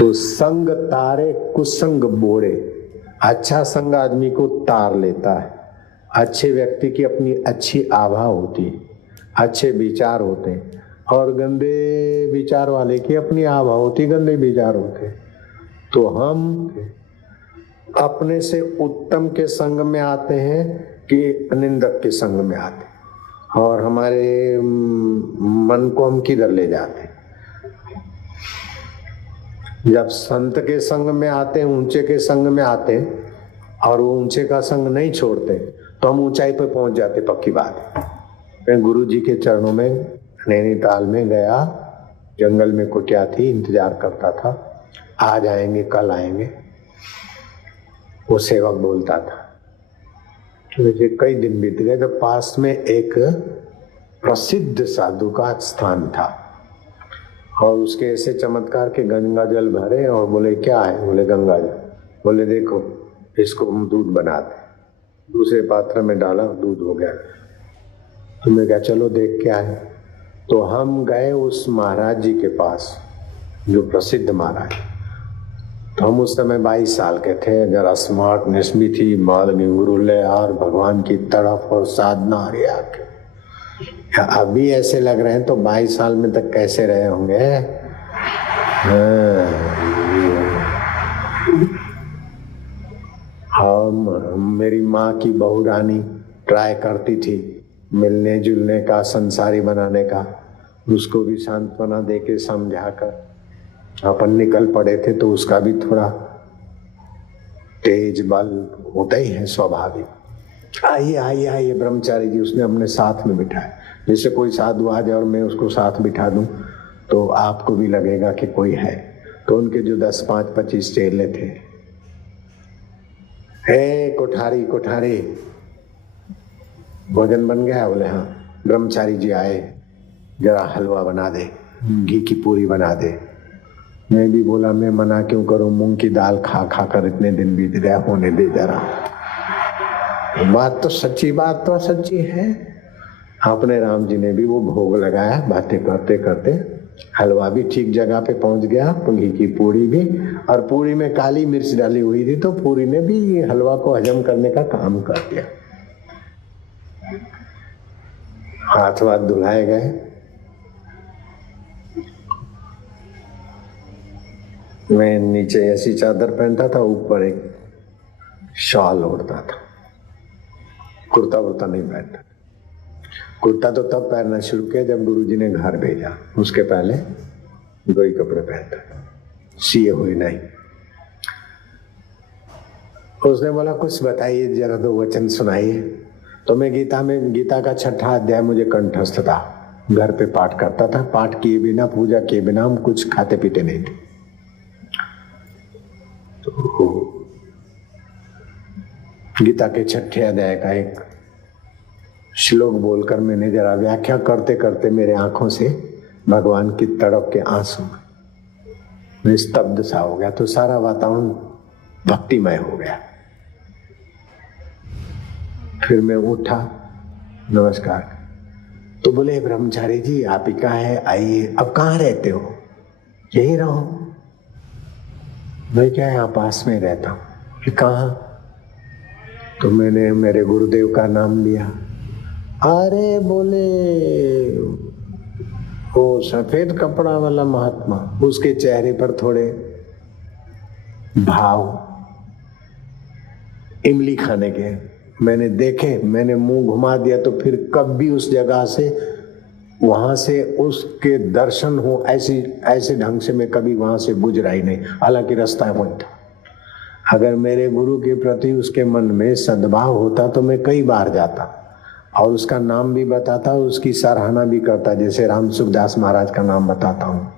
तो संग तारे कुसंग बोड़े। अच्छा संग आदमी को तार लेता है। अच्छे व्यक्ति की अपनी अच्छी आभा होती है, अच्छे विचार होते हैं, और गंदे विचार वाले की अपनी आभा होती, गंदे विचार होते। तो हम अपने से उत्तम के संग में आते हैं कि निंदक के संग में आते हैं, और हमारे मन को हम किधर ले जाते हैं। जब संत के संग में आते हैं, ऊंचे के संग में आते हैं, और वो ऊंचे का संग नहीं छोड़ते, तो हम ऊंचाई पर पहुंच जाते, पक्की बात। मैं गुरु जी के चरणों में नैनीताल में गया, जंगल में कुटिया थी, इंतजार करता था, आज आएंगे कल आएंगे। वो सेवक बोलता था। मुझे कई दिन बीत गए, तो पास में एक प्रसिद्ध साधु का स्थान था, और उसके ऐसे चमत्कार के गंगा जल भरे, और बोले क्या है? बोले गंगा जल। बोले देखो इसको हम दूध बनाते। दूसरे पात्र में डाला, दूध हो गया। तो मैं कहा चलो देख क्या है। तो हम गए उस महाराज जी के पास, जो प्रसिद्ध महाराज। तो हम उस समय 22 साल के थे, जरा स्मार्ट नेस्मी थी, माल गुरुले और भगवान की तरफ और साधना। अभी ऐसे लग रहे हैं, तो 22 साल में तक कैसे रहे होंगे। हम मेरी माँ की बहू रानी ट्राई करती थी मिलने जुलने का, संसारी बनाने का। उसको भी सांत्वना देके समझाकर अपन निकल पड़े थे। तो उसका भी थोड़ा तेज बल होता ही है स्वाभाविक। आइए आइए आइए ब्रह्मचारी जी, उसने अपने साथ में बिठाया। जैसे कोई साधु आ जाए और मैं उसको साथ बिठा दूं, तो आपको भी लगेगा कि कोई है। तो उनके जो 10, 5, 25 चेले थे, हे कोठारी कोठारी, भोजन बन गया? बोले हाँ। ब्रह्मचारी जी आए, जरा हलवा बना दे, घी की पूरी बना दे। मैं भी बोला मैं मना क्यों करूं, मूंग की दाल खा खा कर इतने दिन बीत गया, होने दे जरा। बात तो सच्ची, बात तो सच्ची है। अपने राम जी ने भी वो भोग लगाया, बातें करते करते हलवा भी ठीक जगह पे पहुंच गया, घी की पूरी भी, और पूरी में काली मिर्च डाली हुई थी, तो पूरी ने भी हलवा को हजम करने का काम कर दिया। हाथ वाथ धुलाए गए। मैं नीचे ऐसी चादर पहनता था, ऊपर एक शॉल ओढ़ता था, कुर्ता वुर्ता नहीं पहनता। कुर्ता तो तब पहनना शुरू किया जब गुरुजी ने घर भेजा, उसके पहले दो ही कपड़े पहनता था, सिए हुए नहीं। उसने बोला कुछ बताइए, जरा दो वचन सुनाइए। तो मैं गीता का 6ठा अध्याय मुझे कंठस्थ था, घर पे पाठ करता था। पाठ किए बिना, पूजा किए बिना हम कुछ खाते पीते नहीं थे। तो गीता के 6ठे अध्याय का एक श्लोक बोलकर मैंने जरा व्याख्या करते करते मेरे आंखों से भगवान की तड़प के आंसू में स्तब्ध सा हो गया। तो सारा वातावरण भक्तिमय हो गया। फिर मैं उठा, नमस्कार। तो बोले ब्रह्मचारी जी आप ही का है, आइए। अब कहाँ रहते हो? यही रहो। मैं क्या यहाँ पास में रहता हूँ। कहाँ? तो मैंने मेरे गुरुदेव का नाम लिया। अरे बोले वो सफेद कपड़ा वाला महात्मा, उसके चेहरे पर थोड़े भाव इमली खाने के मैंने देखे। मैंने मुंह घुमा दिया, तो फिर कभी उस जगह से, वहां से उसके दर्शन हो ऐसे ढंग से मैं कभी वहां से गुजरा ही नहीं। हालांकि रास्ता वही था। अगर मेरे गुरु के प्रति उसके मन में सद्भाव होता तो मैं कई बार जाता और उसका नाम भी बताता, उसकी सराहना भी करता, जैसे राम सुखदास महाराज का नाम बताता हूँ।